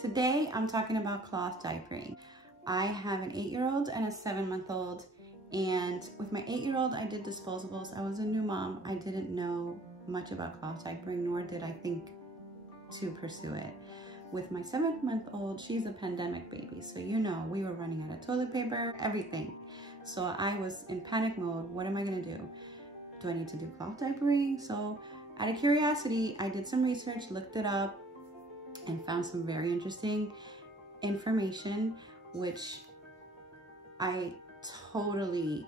Today I'm talking about cloth diapering. I have an 8-year-old and a 7-month-old, and with my 8-year-old I did disposables. I was a new mom. I didn't know much about cloth diapering, nor did I think to pursue it. With my 7-month-old, she's a pandemic baby, so you know, we were running out of toilet paper, everything. So I was in panic mode. What am I gonna do? Do I need to do cloth diapering? So out of curiosity, I did some research, looked it up, and found some very interesting information, which I totally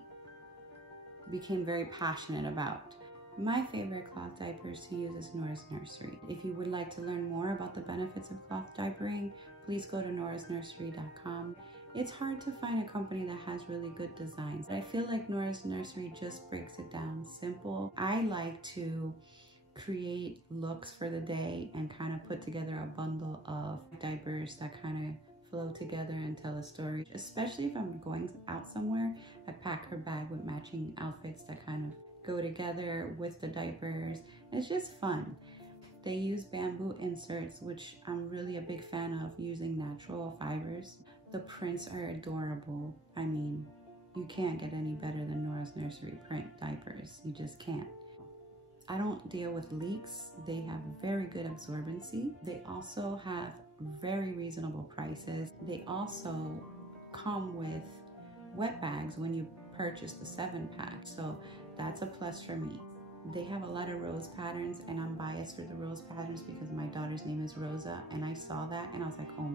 became very passionate about. My favorite cloth diapers to use is Nora's Nursery. If you would like to learn more about the benefits of cloth diapering, please go to norasnursery.com. It's hard to find a company that has really good designs. I feel like Nora's Nursery just breaks it down simple. I like to create looks for the day and kind of put together a bundle of diapers that kind of flow together and tell a story. Especially if I'm going out somewhere, I pack her bag with matching outfits that kind of go together with the diapers. It's just fun. They use bamboo inserts, which I'm really a big fan of, using natural fibers. The prints are adorable. I mean, you can't get any better than Nora's Nursery print diapers. You just can't. I don't deal with leaks. They have very good absorbency. They also have very reasonable prices. They also come with wet bags when you purchase the 7-pack. So that's a plus for me. They have a lot of rose patterns, and I'm biased for the rose patterns because my daughter's name is Rosa, and I saw that and I was like, oh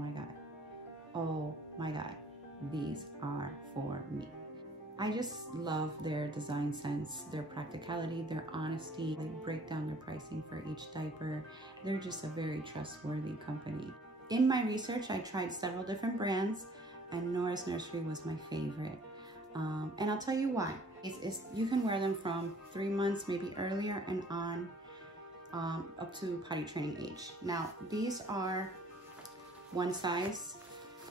my God, these are for me. I just love their design sense, their practicality, their honesty. They break down their pricing for each diaper. They're just a very trustworthy company. In my research, I tried several different brands, and Nora's Nursery was my favorite. And I'll tell you why. You can wear them from 3 months, maybe earlier, and on up to potty training age. Now, these are one size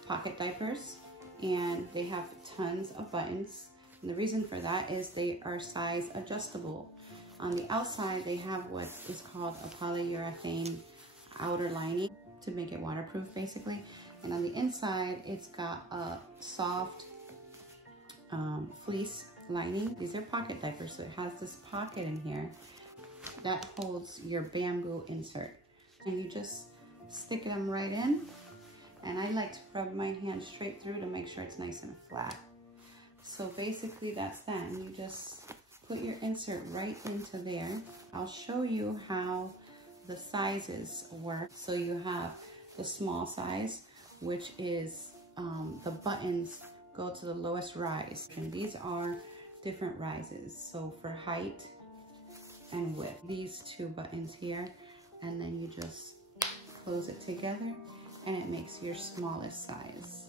pocket diapers, and they have tons of buttons. And the reason for that is they are size adjustable. On the outside, they have what is called a polyurethane outer lining to make it waterproof, basically. And on the inside, it's got a soft fleece lining. These are pocket diapers, so it has this pocket in here that holds your bamboo insert. And you just stick them right in. And I like to rub my hand straight through to make sure it's nice and flat. So basically that's that. And you just put your insert right into there. I'll show you how the sizes work. So you have the small size, which is the buttons go to the lowest rise. And these are different rises. So for height and width, these two buttons here, and then you just close it together and it makes your smallest size.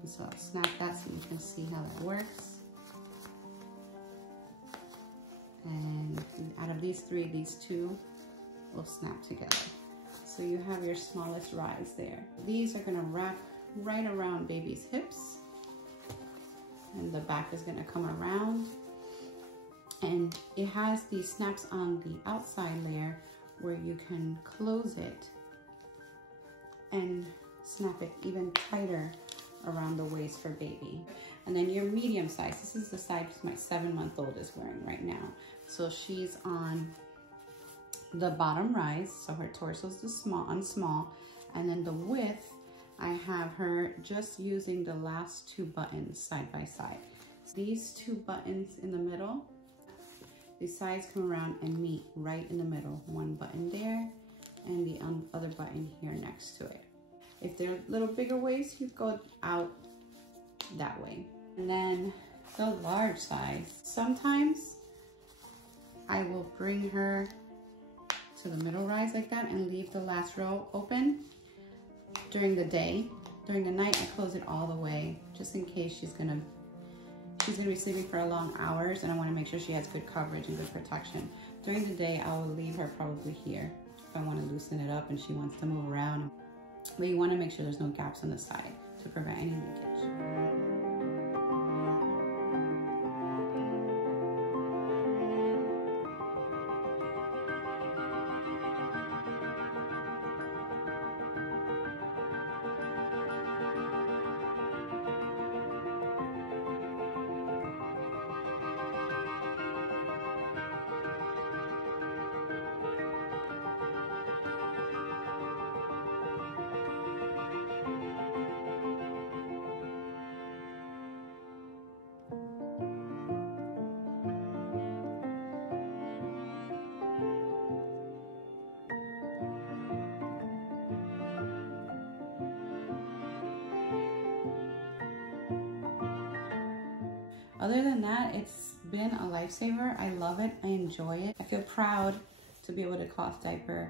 And so I'll snap that so you can see how that works. And out of these three, these two will snap together. So you have your smallest rise there. These are gonna wrap right around baby's hips, and the back is gonna come around. And it has these snaps on the outside layer where you can close it and snap it even tighter around the waist for baby. And then your medium size, this is the size my 7-month-old is wearing right now. So she's on the bottom rise, so her torso is the small, and then the width, I have her just using the last two buttons side by side. So these two buttons in the middle, the sides come around and meet right in the middle. One button there and the other button here next to it. If they're a little bigger waist, you go out that way. And then the large size, sometimes I will bring her to the middle rise like that and leave the last row open during the day. During the night, I close it all the way, just in case she's gonna be sleeping for long hours, and I wanna make sure she has good coverage and good protection. During the day, I will leave her probably here if I wanna loosen it up and she wants to move around. But you wanna make sure there's no gaps on the side to prevent any leakage. Other than that, it's been a lifesaver. I love it. I enjoy it. I feel proud to be able to cloth diaper